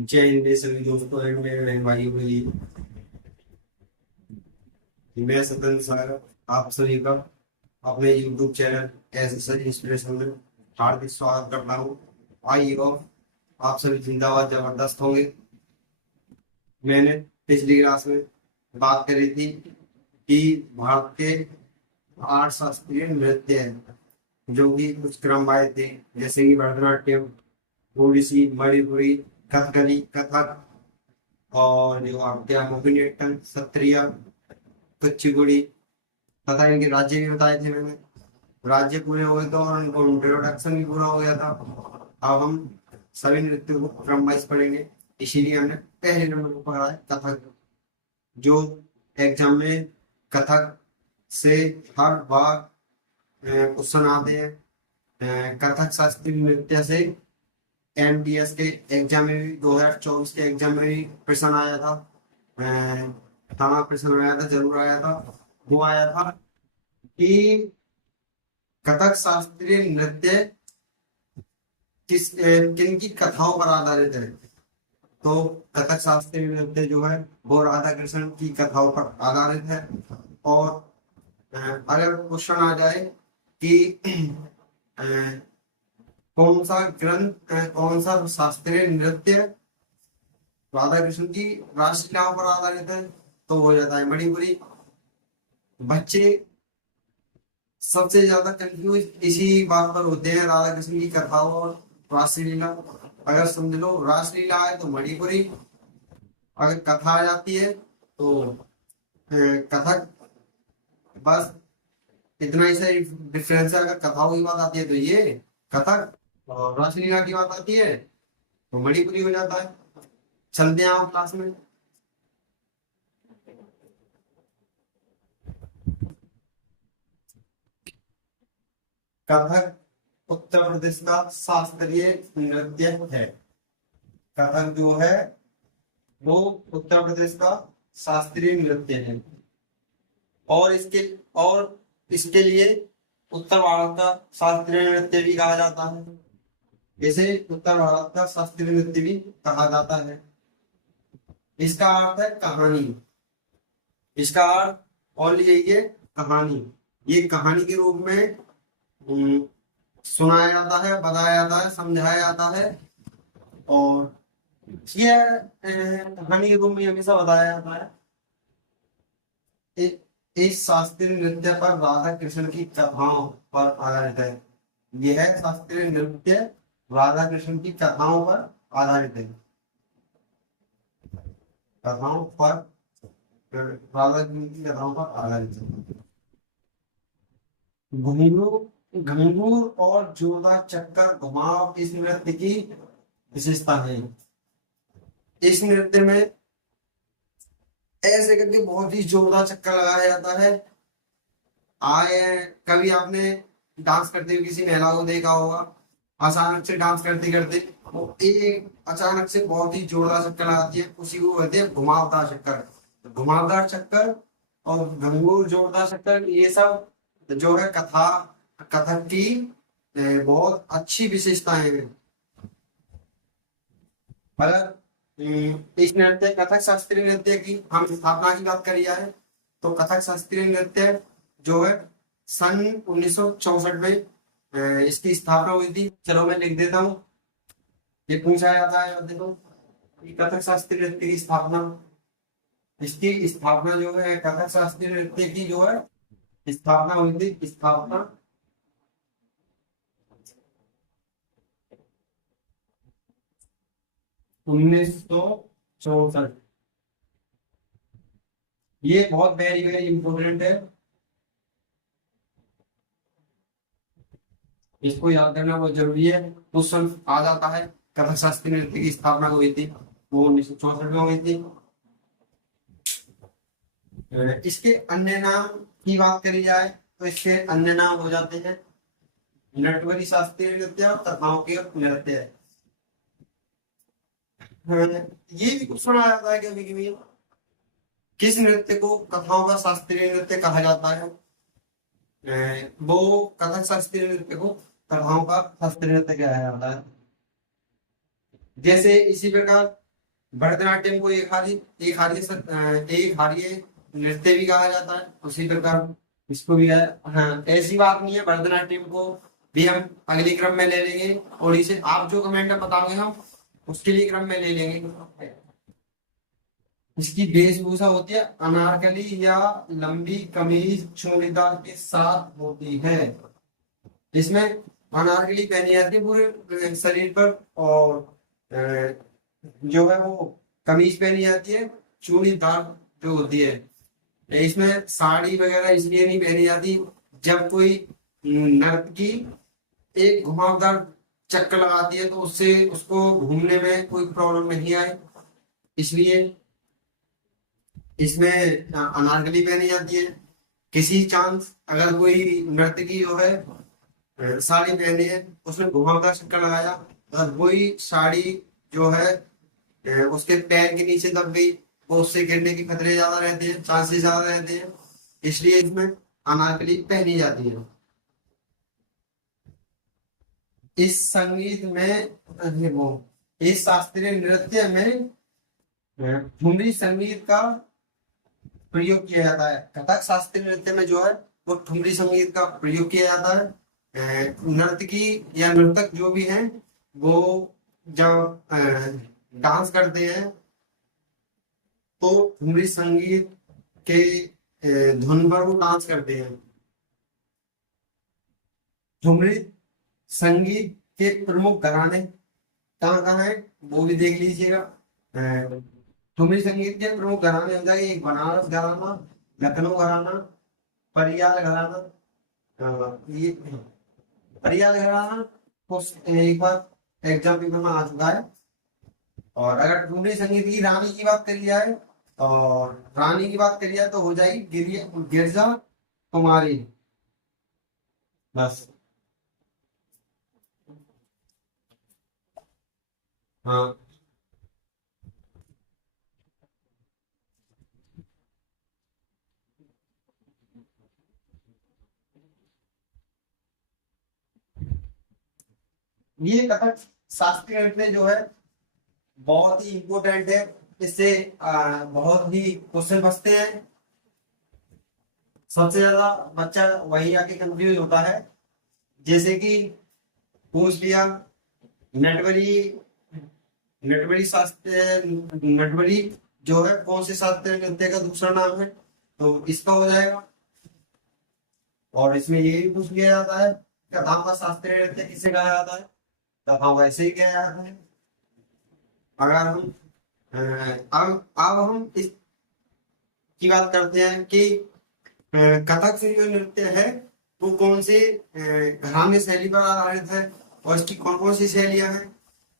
जय हिंद सभी दोस्तों एंड मेरे बहन भाइयों के लिए। मैं सतन सागर आप सभी का अपने YouTube चैनल एस इंस्पिरेशन में हार्दिक स्वागत करता हूँ। आई होप आप सभी जिंदाबाद जबरदस्त होंगे। मैंने पिछली क्लास में बात करी थी कि भारत के 8 शास्त्रीय नृत्य हैं जो कि कुछ क्रमवार थे, जैसे कि भरतनाट्यम, ओडिसी, मणिपुरी, कथकली, कथक और जो आपके यहाँ मोहिनीअट्टम, सत्रिया, कुचिपुड़ी तथा इनके राज्य भी बताए थे मैंने। राज्य पूरे हो गए तो और उनको इंट्रोडक्शन भी पूरा हो गया था। अब हम सभी नृत्यों को क्रम वाइज पढ़ेंगे, इसीलिए हमने पहले नंबर को पढ़ा है कथक। जो एग्जाम में कथक से हर बार क्वेश्चन आते हैं। कथक शास्त्रीय नृत्य से एमडीएस के एग्जाम में भी 2024 के एग्जाम में भी प्रश्न आया था। हाँ, प्रश्न आया था, जरूर आया था। वो आया था कि कथक शास्त्रीय नृत्य किन की कथाओं पर आधारित है। तो कथक शास्त्रीय नृत्य जो है वो राधा कृष्ण की कथाओं पर आधारित है। और अगर क्वेश्चन आ जाए कि अ, कौन सा ग्रंथ, कौन सा शास्त्रीय नृत्य राधा कृष्ण की रासलीलाओं पर आधारित है, तो हो जाता है मणिपुरी। बच्चे सबसे ज्यादा कंफ्यूज इसी बात पर होते हैं, राधा कृष्ण की कथाओं और रासलीला। अगर समझ लो रासलीला है तो मणिपुरी, अगर कथा आ जाती है तो कथक। बस इतना ही सही डिफरेंस है। अगर कथाओं की बात आती है तो ये कथक, और रासलीला की बात आती है तो मणिपुरी हो जाता है। चलते हैं आप क्लास में। कथक उत्तर प्रदेश का शास्त्रीय नृत्य है। कथक जो है वो उत्तर प्रदेश का शास्त्रीय नृत्य है। और इसके लिए उत्तर भारत का शास्त्रीय नृत्य भी कहा जाता है। इसे उत्तर भारत का शास्त्रीय नृत्य भी कहा जाता है। इसका अर्थ है कहानी। इसका अर्थ और ये कहानी, ये कहानी के रूप में सुनाया जाता है, बताया जाता है, समझाया जाता है। और ये कहानी के रूप में हमेशा बताया जाता है। इस शास्त्रीय नृत्य पर राधा कृष्ण की कथाओं पर आधारित है। यह शास्त्रीय नृत्य राधा कृष्ण की कथाओं पर आधारित है। कथाओं पर, राधा कृष्ण की कथाओं पर आधारित है। घुंघरू घुंघरू और जोरदार चक्कर घुमाव इस नृत्य की विशेषता है। इस नृत्य में ऐसे करके बहुत ही जोरदार चक्कर लगाया जाता है। आए कभी आपने डांस करते हुए किसी महिला को देखा होगा, अचानक से डांस करते करते वो एक अचानक से बहुत ही जोरदार चक्कर लगाती है, उसी को कहते हैं घुमावदार चक्कर। तो घुमावदार चक्कर और घंघूर जोरदार चक्कर, ये सब जो है कथक की बहुत अच्छी विशेषताएं हैं। मतलब इस नृत्य कथक शास्त्रीय नृत्य की हम स्थापना की बात करी जाए तो कथक शास्त्रीय नृत्य जो है सन 1964 में इसकी स्थापना हुई थी। चलो मैं लिख देता हूँ, ये पूछा जाता है। देखो कथक शास्त्रीय नृत्य की स्थापना, इसकी स्थापना जो है कथक शास्त्रीय नृत्य की जो है स्थापना हुई थी। स्थापना 1964। ये बहुत वेरी वेरी इंपॉर्टेंट है, इसको याद करना बहुत जरूरी है। क्वेश्चन आ जाता है कथक शास्त्रीय नृत्य की स्थापना हुई थी, वो 1964 में हुई थी। इसके अन्य नाम की बात करी जाए तो इसके अन्य नाम हो जाते हैं नटवरी शास्त्रीय नृत्य और कथाओं के नृत्य। ये भी क्वेश्चन आ जाता है कभी कभी, किस नृत्य को कथाओं का शास्त्रीय नृत्य कहा जाता है। वो कथक शास्त्रीय नृत्य को कथाओं का शास्त्रीय नृत्य कहा जाता है। जैसे इसी प्रकार भरतनाट्यम को एक हार्य नृत्य भी कहा जाता है, उसी प्रकार इसको भी है। हाँ, ऐसी बात नहीं है, भरतनाट्यम को भी हम अगले क्रम में ले लेंगे, और इसे आप जो कमेंट में बताओगे हम उसके लिए क्रम में ले लेंगे। इसकी वेशभूषा होती है अनारकली या लंबी कमीज चूड़ीदार के साथ होती है। इसमें अनारकली पहनी जाती है पूरे शरीर पर, और जो है वो कमीज पहनी जाती है चूड़ीदार जो होती है। इसमें साड़ी वगैरह इसलिए नहीं पहनी जाती, जब कोई नर्तकी एक घुमावदार चक्कर लगाती है तो उससे उसको घूमने में कोई प्रॉब्लम नहीं आए, इसलिए इसमें अनारकली पहनी जाती है। किसी चांस अगर कोई नर्तकी जो है साड़ी पहनी है, उसने घुमावदार चक्कर लगाया, अगर वही साड़ी जो है उसके पैर के नीचे दब गई, वो उससे गिरने के खतरे ज्यादा रहते हैं, चांसेस ज्यादा रहते हैं, इसलिए इसमें अनारकली पहनी जाती है। इस संगीत में वो इस शास्त्रीय नृत्य में ठुमरी संगीत का प्रयोग किया जाता है। कथक शास्त्रीय नृत्य में जो है वो ठुमरी संगीत का प्रयोग किया जाता है। नर्तकी या नर्तक जो भी हैं वो जब डांस करते हैं तो ठुमरी संगीत के धुन पर वो डांस करते हैं। ठुमरी संगीत के प्रमुख घराने कहाँ कहाँ है वो भी देख लीजिएगा। ठुमरी संगीत के प्रमुख घराने हो जाएंगे, एक बनारस घराना, लखनऊ घराना, परियाल घराना। ये परियाल घराना को एक बार एग्जाम पेपर में आ चुका है। और अगर ठुमरी संगीत की रानी की बात करी जाए, और रानी की बात करी जाए तो हो जाएगी गिरजा कुमारी। बस हाँ, ये कथक शास्त्रीय नृत्य जो है बहुत ही इम्पोर्टेंट है। इससे बहुत ही क्वेश्चन बचते हैं। सबसे ज्यादा बच्चा वही आके कंफ्यूज होता है, जैसे कि पूछ लिया नटवरी, नटवरी शास्त्र, नटवरी जो है कौन से शास्त्रीय नृत्य का दूसरा नाम है, तो इसका हो जाएगा। और इसमें ये भी पूछ लिया जाता है कथाओं का शास्त्रीय नृत्य किसे कहा जाता है, कथाओं वैसे ही कहा जाता है। अगर हम अब हम इस की बात करते हैं कि कथक से जो नृत्य है वो कौन से घराने शैली पर आधारित है, और इसकी कौन कौन सी शैलियां हैं।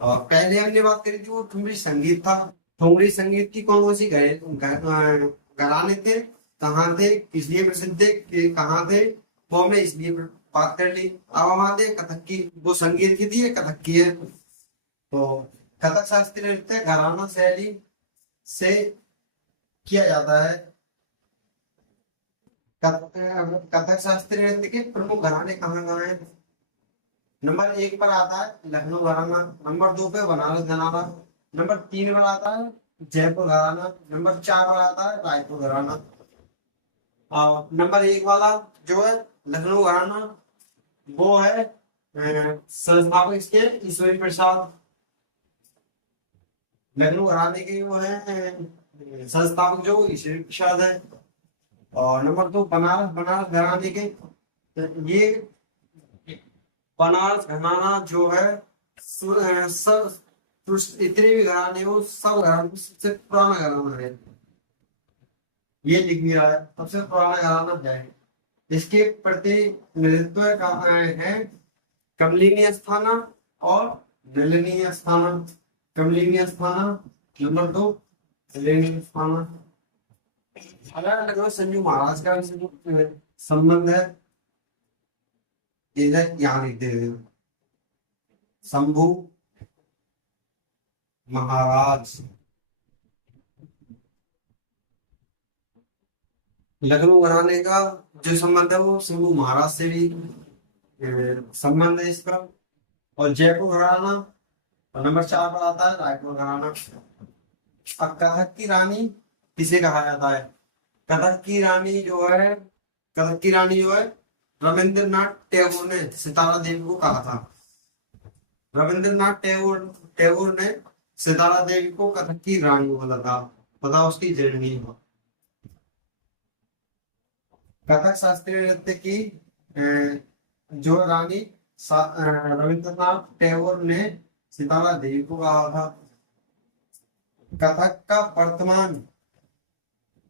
और पहले हमने बात करी थी वो ठुमरी संगीत था। ठुमरी संगीत की कौन कौन सी घराने थे, कहाँ थे, इसलिए प्रसिद्ध थे, कहाँ थे, वो हमने इसलिए बात कर ली। अब हम आते हैं कथक की, वो संगीत की थी, कथक की है। तो कथक शास्त्रीय नृत्य घराना शैली से किया जाता है। कथक शास्त्रीय नृत्य के प्रमुख घराने कहाँ कहाँ हैं। नंबर 1 पर आता है लखनऊ घराना, नंबर 2 पे बनारस घराना, नंबर 3 पर आता है जयपुर घराना, नंबर 4 पर आता है रायपुर घराना। और नंबर 1 वाला जो है लखनऊ घराना, वो है संस्थापक इसके ईश्वरी प्रसाद। लखनऊ घराने के वो है संस्थापक जो ईश्वरी प्रसाद है। और नंबर 2 बनारस, बनारस घराने के, ये बनारस घराना जो है सब इतने भी घराने हो सब घराने सबसे पुराना घराना है, ये लिख भी रहा है सबसे पुराना घराना है। इसके प्रतिनिधित्व है कमलिनी अस्थाना और नलिनी अस्थाना। कमलिनी अस्थाना नंबर 2, नलिनी अस्थाना। अगर लखनऊ संजू महाराज का संबंध है, इधर यहाँ लिख दे शंभू महाराज। लखनऊ घराने का जो संबंध है वो शंभू महाराज से भी संबंध है इसका। और जयपुर घराना और नंबर 4 पर आता है रायपुर घराना। अब कथक की रानी किसे कहा जाता है? कथक की रानी जो है, कथक की रानी जो है, रविंद्रनाथ टैगोर ने सितारा देवी को कहा था। रविंद्रनाथ टैगोर टैगोर ने सितारा देवी को कथक की रानी बोला था। बताओ उसकी जर्नी। कथक शास्त्रीय नृत्य की जो रानी रविंद्रनाथ टैगोर ने सितारा देवी को कहा था। कथक का वर्तमान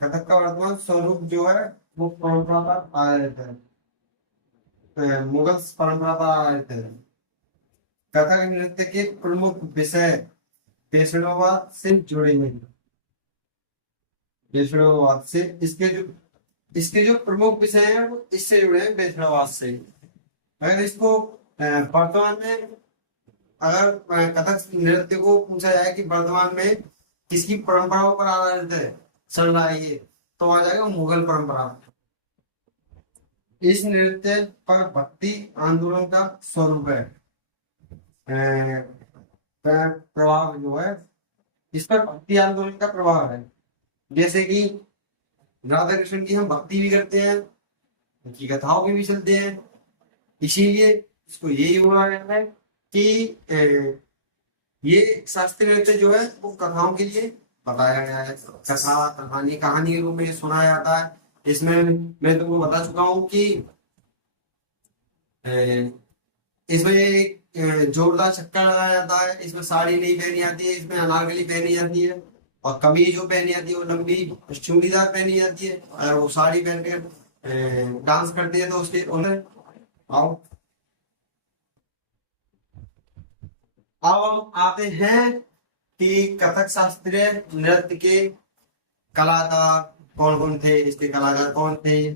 कथक का वर्तमान स्वरूप जो है वो परंपरा पर आधारित है, मुगल परंपरा पर आधारित है। कथक नृत्य के प्रमुख विषय वैष्णववाद से जुड़े हैं। वैष्णववाद से इसके जो प्रमुख विषय हैं वो इससे जुड़े हैं, वैष्णववाद से। अगर इसको वर्तमान में, अगर कथक नृत्य को पूछा जाए कि वर्तमान में किसकी परंपराओं पर आधारित है चल रहा है ये, तो आ जाएगा मुगल परंपरा। इस नृत्य पर भक्ति आंदोलन का स्वरूप है, प्रभाव जो है, इस पर भक्ति आंदोलन का प्रभाव है। जैसे कि राधा कृष्ण की हम भक्ति भी करते हैं, उनकी कथाओं में भी चलते हैं, इसीलिए इसको यही बोला जाता है कि ये शास्त्रीय नृत्य जो है वो कथाओं के लिए बताया गया है। कथा कहानी कहानी के रूप में सुनाया जाता है। इसमें मैं तुमको बता चुका हूँ कि इसमें एक जोरदार छक्का लगाया जाता है, इसमें साड़ी नहीं पहनी जाती है, इसमें अनारकली पहनी जाती है, और कमीज जो पहनी जाती है वो लंबी चूड़ीदार पहनी जाती है। अगर वो साड़ी पहन कर डांस करते हैं तो उसके उन्हें आओ। अब हम आते हैं कि कथक शास्त्रीय नृत्य के कलाकार कौन कौन थे, इसके कलाकार कौन थे,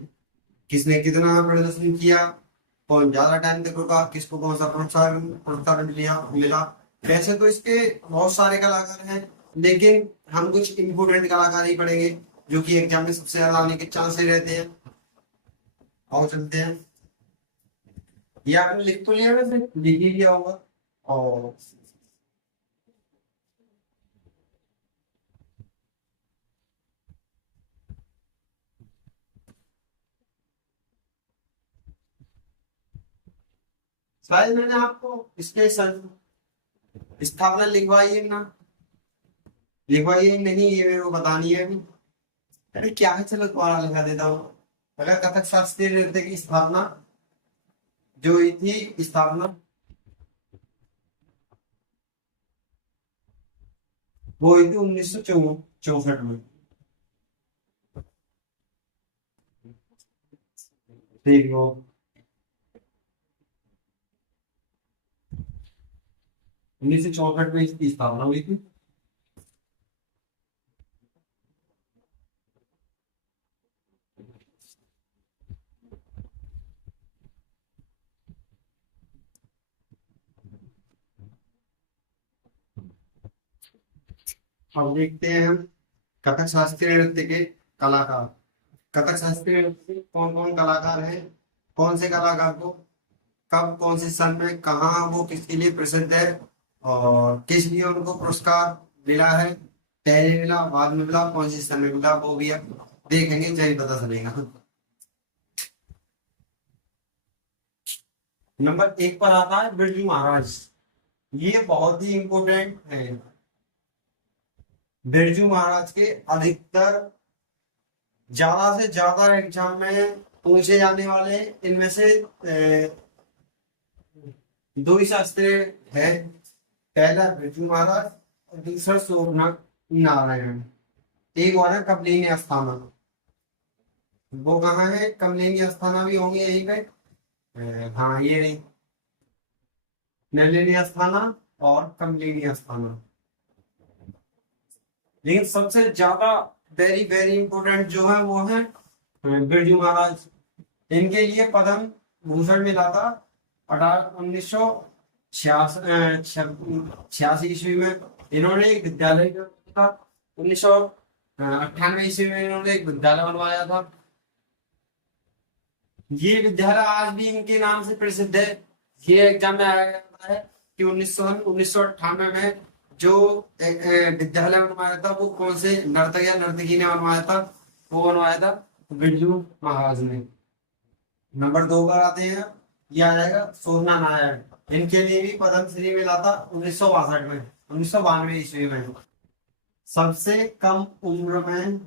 किसने कितना प्रदर्शन किया, कौन ज्यादा टाइम तक रुका, किसको कौन सा प्रोत्साहन प्रोत्साहन मिला। वैसे तो इसके बहुत सारे कलाकार हैं, लेकिन हम कुछ इम्पोर्टेंट कलाकार ही पढ़ेंगे जो कि एग्जाम में सबसे ज्यादा आने के चांसेस रहते हैं। और चलते हैं, ये आपने लिख तो लिया, वैसे लिख ही लिया होगा। और शायद मैंने आपको इसके स्थापना लिखवाई है ना, लिखवाई है नहीं, ये मेरे को बतानी है अभी। अरे क्या है, चलो दोबारा लिखा देता हूँ। अगर कथक शास्त्रीय नृत्य की स्थापना जो हुई थी, स्थापना वो हुई थी 1964 में। ठीक हो, 1964 में इसकी स्थापना हुई थी। अब देखते हैं हम कथक शास्त्रीय नृत्य के कलाकार। कथक शास्त्रीय नृत्य के कौन कौन कलाकार हैं, कौन से कलाकार को कब कौन से सन में कहाँ वो किसके लिए प्रसिद्ध है, और किस लिए उनको पुरस्कार मिला है, पहले मिला बाद में मिला, कौन से सन में मिला, वो भी अब देखेंगे, जल्दी पता चलेगा। नंबर 1 पर आता है बिरजू महाराज। ये बहुत ही इंपॉर्टेंट है। बिरजू महाराज के अधिकतर ज्यादा से ज्यादा एग्जाम में पूछे जाने वाले इनमें से दो ही शास्त्री है। पहला बिरजू महाराज और दूसरा सोमनाथ नारायण। एक और है कमलिनी अस्थाना। वो कहाँ है? कमलिनी अस्थाना भी होंगे यहीं पे। हाँ ये नहीं, नलिनी अस्थाना और कमलिनी अस्थाना। लेकिन सबसे ज्यादा वेरी वेरी इंपोर्टेंट जो है वो है बिरजू महाराज। इनके लिए पद्म भूषण मिला था 1986 ईस्वी में। इन्होंने एक विद्यालय था। 1998 ईस्वी में इन्होंने एक विद्यालय बनवाया था। ये विद्यालय आज भी इनके नाम से प्रसिद्ध है। ये एग्जाम में आया जाता है कि 1998 में जो विद्यालय बनवाया था वो कौन से नर्तक या नर्तकी ने बनवाया था? वो बनवाया था बिरजू महाराज ने। नंबर 2 पर आते हैं, ये आ जाएगा सोना नारायण। इनके लिए भी पद्मश्री मिला था 1962 में, 1992 ईस्वी में। सबसे कम उम्र में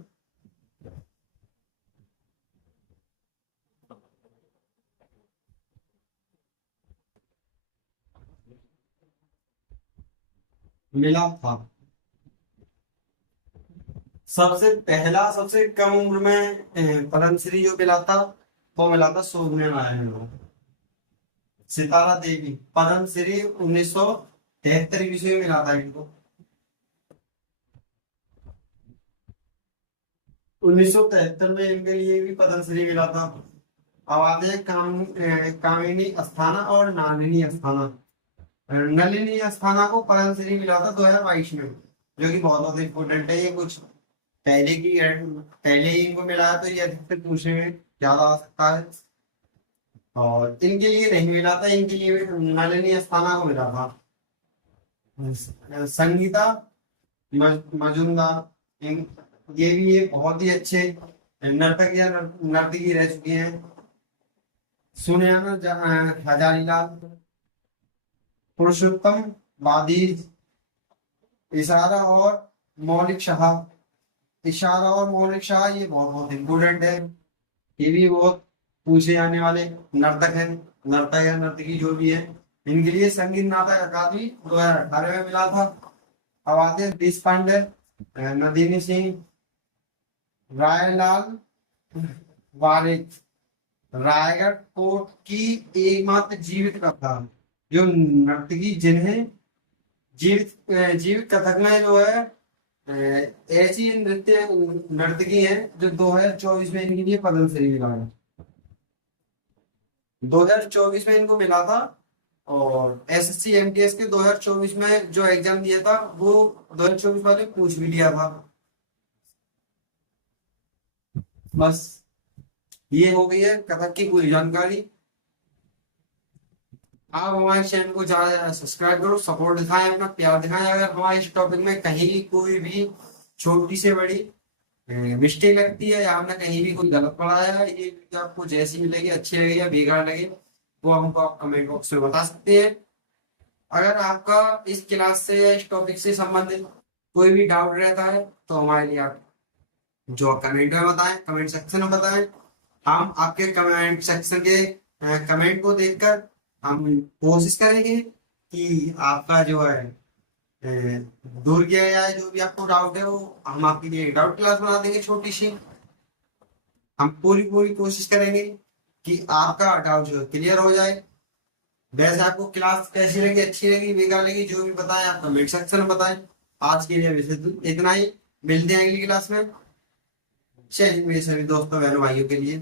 मिला था, सबसे पहला सबसे कम उम्र में पद्मश्री जो मिला था वो मिला था सौम्या नारायण को। सितारा देवी पद्मश्री 1973 ईस्वी में मिला था इनको। 1973 में इनके लिए भी पद्मश्री मिला था। अब आते हैं कामिनी अस्थाना और नालिनी अस्थाना। नलिनी अस्थाना को पद्मश्री मिला था 2022 में, जो कि बहुत ज्यादा इम्पोर्टेंट है। ये कुछ पहले ही इनको मिला है, तो ये अधिकतर पूछने में ज्यादा आ सकता है। और इनके लिए नहीं मिला था, इनके लिए नलिनी अस्थाना को मिला था। संगीता मजुमदार, ये भी ये बहुत ही अच्छे नर्तक या नर्तकी रह चुकी हैं। सुनैना हजारीलाल, पुरुषोत्तम बादीज, इशारा और मौलिक शाह। इशारा और मौलिक शाह ये बहुत बहुत इम्पोर्टेंट है, ये भी बहुत पूछे जाने वाले नर्तक हैं, नर्तक या नर्तकी जो भी है। इनके लिए संगीत नाटक अकादमी 2018 में मिला था। अब आते हैं देश पांडे, नंदिनी सिंह, रायलाल वारिक, रायगढ़ कोर्ट की एकमात्र जीवित कप्तान, जो नर्तकी जिन्हें जीवित कथक में जो है ऐसी नर्तकी है जो 2024 में इनके लिए पद्मश्री मिला है। 2024 में इनको मिला था। और एसएससी एमटीएस के 2024 में जो एग्जाम दिया था वो 2024 वाले पूछ भी लिया था। बस ये हो गई है कथक की पूरी जानकारी। आप हमारे चैनल को ज्यादा ज्यादा सब्सक्राइब करो, सपोर्ट दिखाएं, अपना प्यार दिखाएं। अगर हमारे इस टॉपिक में कहीं कोई भी छोटी से बड़ी मिस्टेक लगती है या हमने कहीं भी कोई गलत पढ़ाया है, ये वीडियो आपको जैसी मिलेगी, अच्छी लगे या बेकार लगे, वो हमको आप कमेंट बॉक्स में बता सकते हैं। अगर आपका इस क्लास से या इस टॉपिक से संबंधित कोई भी डाउट रहता है तो हमारे लिए आप जो कमेंट में बताएं, कमेंट सेक्शन में बताएं। हम आपके कमेंट सेक्शन के कमेंट को देखकर हम कोशिश करेंगे कि आपका जो है दूर किया जाए। जो भी आपको डाउट है वो हम आपके लिए डाउट क्लास बना देंगे छोटी सी। हम पूरी पूरी कोशिश करेंगे कि आपका डाउट जो है क्लियर हो जाए। वैसे आपको क्लास कैसी लगी, अच्छी लगी, बेकार लगी, जो भी बताएं आप कमेंट सेक्शन में बताएं। आज के लिए वैसे तो इतना ही, मिलते हैं अगली क्लास में। चलिए मेरे सभी दोस्तों बहनों भाइयों के लिए